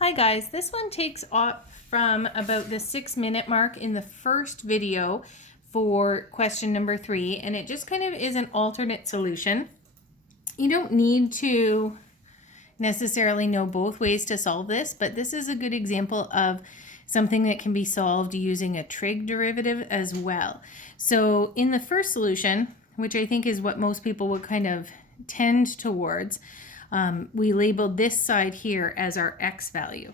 Hi guys, this one takes off from about the 6-minute mark in the first video for question number 3, and it just kind of is an alternate solution. You don't need to necessarily know both ways to solve this, but this is a good example of something that can be solved using a trig derivative as well. So in the first solution, which I think is what most people would kind of tend towards, we labeled this side here as our x value.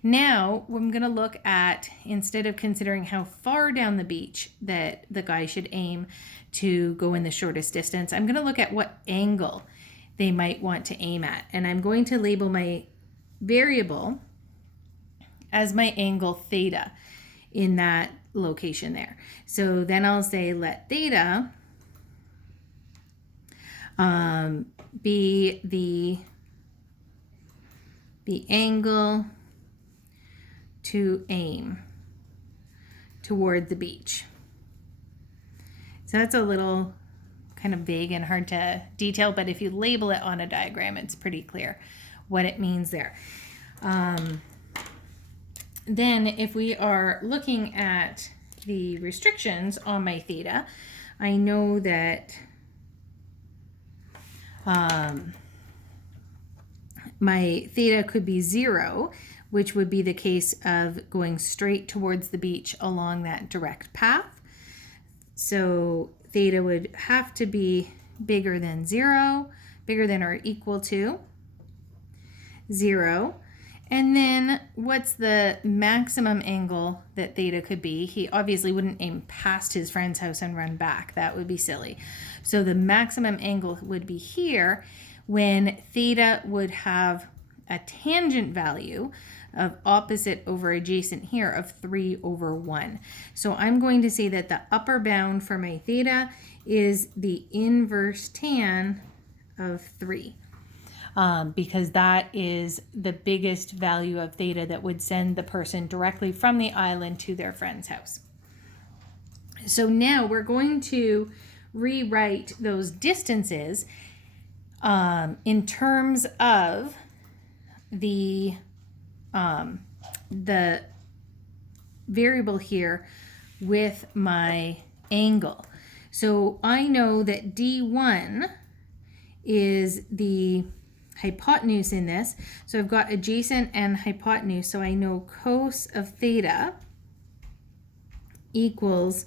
Now I'm going to look at, instead of considering how far down the beach that the guy should aim to go in the shortest distance, I'm going to look at what angle they might want to aim at. And I'm going to label my variable as my angle theta in that location there. So then I'll say let theta be the angle to aim toward the beach. So that's a little kind of vague and hard to detail, but if you label it on a diagram, it's pretty clear what it means there. Then if we are looking at the restrictions on my theta, I know that my theta could be 0, which would be the case of going straight towards the beach along that direct path. So theta would have to be bigger than 0, bigger than or equal to 0. And then what's the maximum angle that theta could be? He obviously wouldn't aim past his friend's house and run back. That would be silly. So the maximum angle would be here when theta would have a tangent value of opposite over adjacent here of 3/1. So I'm going to say that the upper bound for my theta is the inverse tan of 3. Because that is the biggest value of theta that would send the person directly from the island to their friend's house. So now we're going to rewrite those distances in terms of the variable here with my angle. So I know that D1 is the hypotenuse in this. So I've got adjacent and hypotenuse. So I know cos of theta equals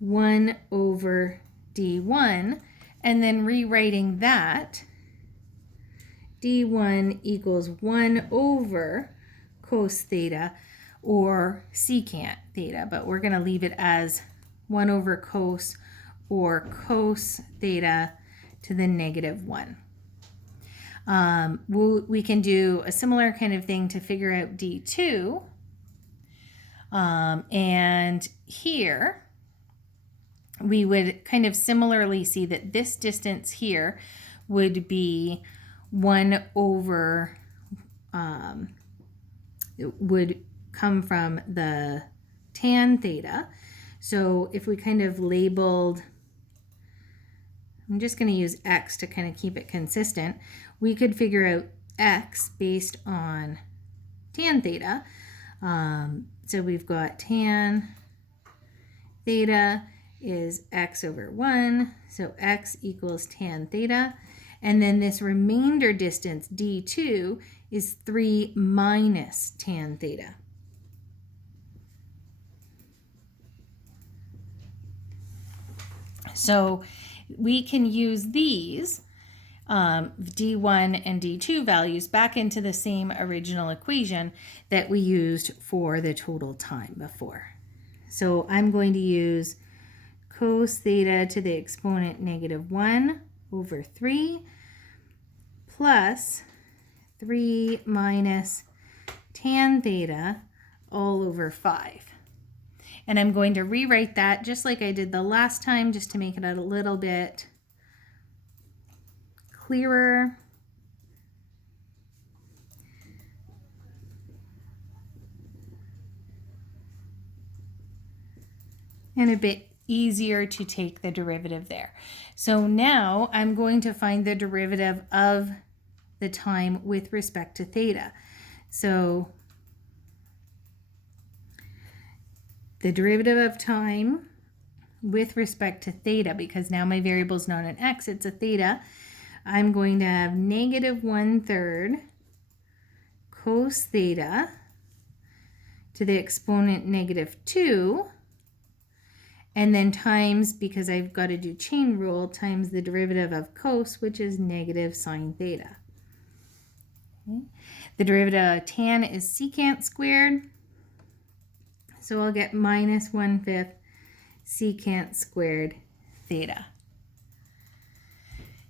1 over D1. And then rewriting that, D1 equals 1 over cos theta or secant theta. But we're going to leave it as 1 over cos or cos theta to the -1. We can do a similar kind of thing to figure out D2. And here we would kind of similarly see that this distance here would be 1 over, it would come from the tan theta. So if we kind of labeled, I'm just going to use x to kind of keep it consistent, we could figure out x based on tan theta. So we've got tan theta is x over 1, so x equals tan theta. And then this remainder distance, D2, is 3 minus tan theta. So we can use these D1 and D2 values back into the same original equation that we used for the total time before. So I'm going to use cos theta to the exponent -1 over 3 plus 3 minus tan theta all over 5. And I'm going to rewrite that just like I did the last time, just to make it a little bit clearer. And a bit easier to take the derivative there. So now I'm going to find the derivative of the time with respect to theta. So the derivative of time with respect to theta, because now my variable is not an x, it's a theta, I'm going to have negative 1/3 cos theta to the exponent -2, and then times, because I've got to do chain rule, times the derivative of cos, which is negative sine theta. Okay. The derivative of tan is secant squared, so I'll get minus 1/5 secant squared theta.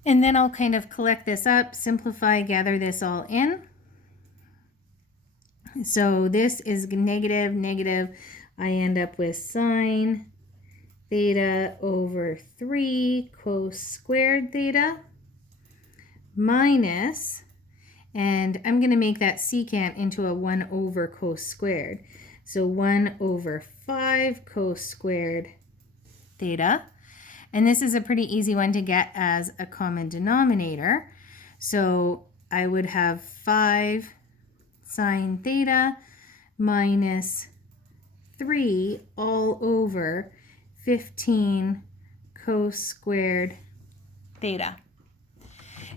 And then I'll kind of collect this up, simplify, gather this all in. So this is negative, negative. I end up with sine theta over 3 cos squared theta minus, and I'm going to make that secant into a 1 over cos squared. So 1 over 5 cos squared theta. And this is a pretty easy one to get as a common denominator. So I would have 5 sine theta minus 3 all over 15 cos squared theta.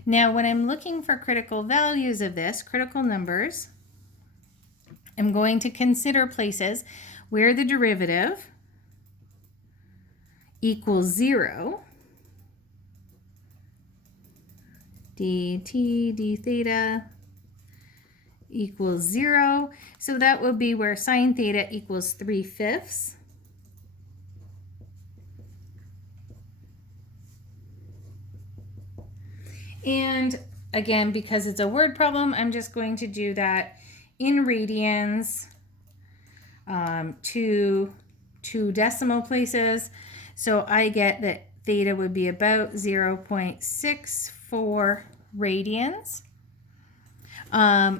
Now, when I'm looking for critical values of this, critical numbers, I'm going to consider places where the derivative equals 0, dt d theta equals 0. So that would be where sine theta equals 3/5. And again, because it's a word problem, I'm just going to do that in radians to 2 decimal places. So I get that theta would be about 0.64 radians.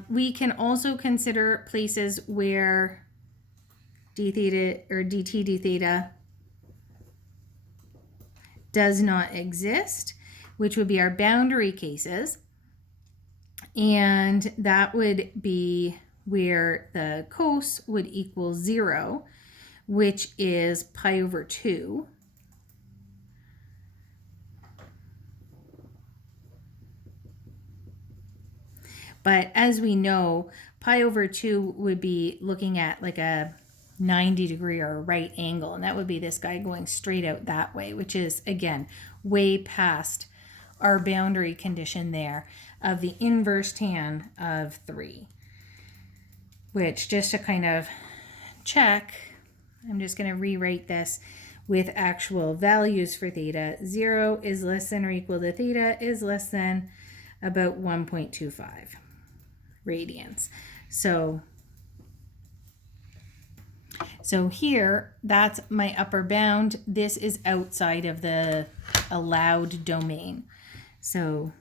We can also consider places where d theta or dt d theta does not exist, which would be our boundary cases. And that would be where the cos would equal 0, which is pi over 2. But as we know, pi over 2 would be looking at like a 90 degree or a right angle, and that would be this guy going straight out that way, which is, again, way past our boundary condition there of the inverse tan of 3. Which, just to kind of check, I'm just going to rewrite this with actual values for theta. 0 is less than or equal to theta is less than about 1.25 radians. So here, that's my upper bound. This is outside of the allowed domain. So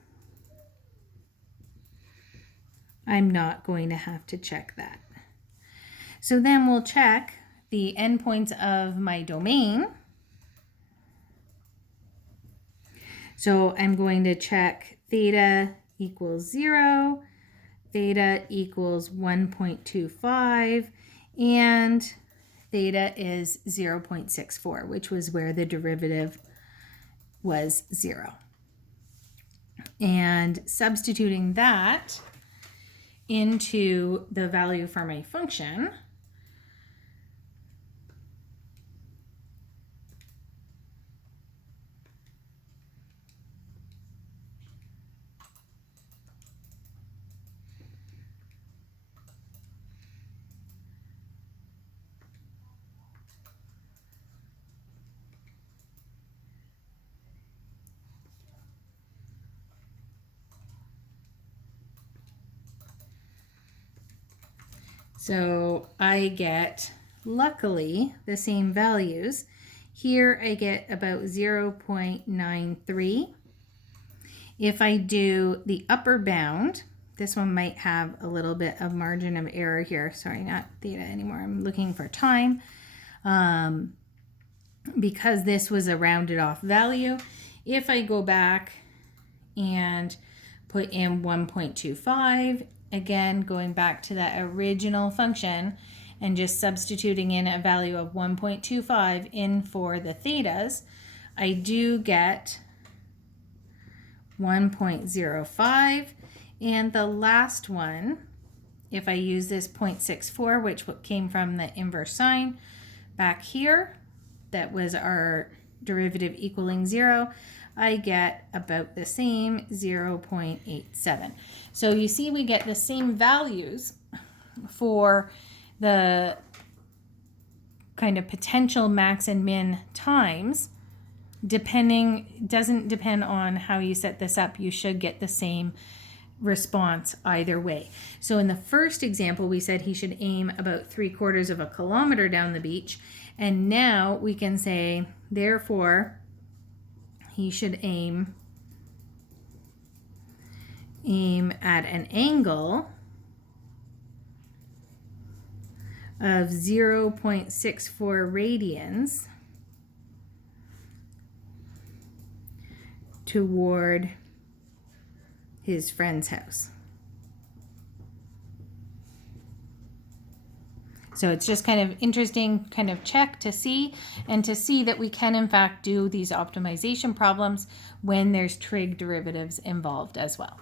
I'm not going to have to check that. So then we'll check the endpoints of my domain. So I'm going to check theta equals 0, theta equals 1.25, and theta is 0.64, which was where the derivative was 0. And substituting that into the value for my function, so I get, luckily, the same values. Here I get about 0.93. If I do the upper bound, this one might have a little bit of margin of error here. Sorry, not theta anymore. I'm looking for time. Because this was a rounded off value, if I go back and put in 1.25 again, going back to that original function and just substituting in a value of 1.25 in for the thetas, I do get 1.05. And the last one, if I use this 0.64, which came from the inverse sine back here, that was our derivative equaling 0, I get about the same, 0.87. So you see we get the same values for the kind of potential max and min times. Doesn't depend on how you set this up. You should get the same response either way. So in the first example, we said he should aim about 3/4 of a kilometer down the beach. And now we can say, therefore, he should aim at an angle of 0.64 radians toward his friend's house. So it's just kind of interesting kind of check to see, and to see that we can in fact do these optimization problems when there's trig derivatives involved as well.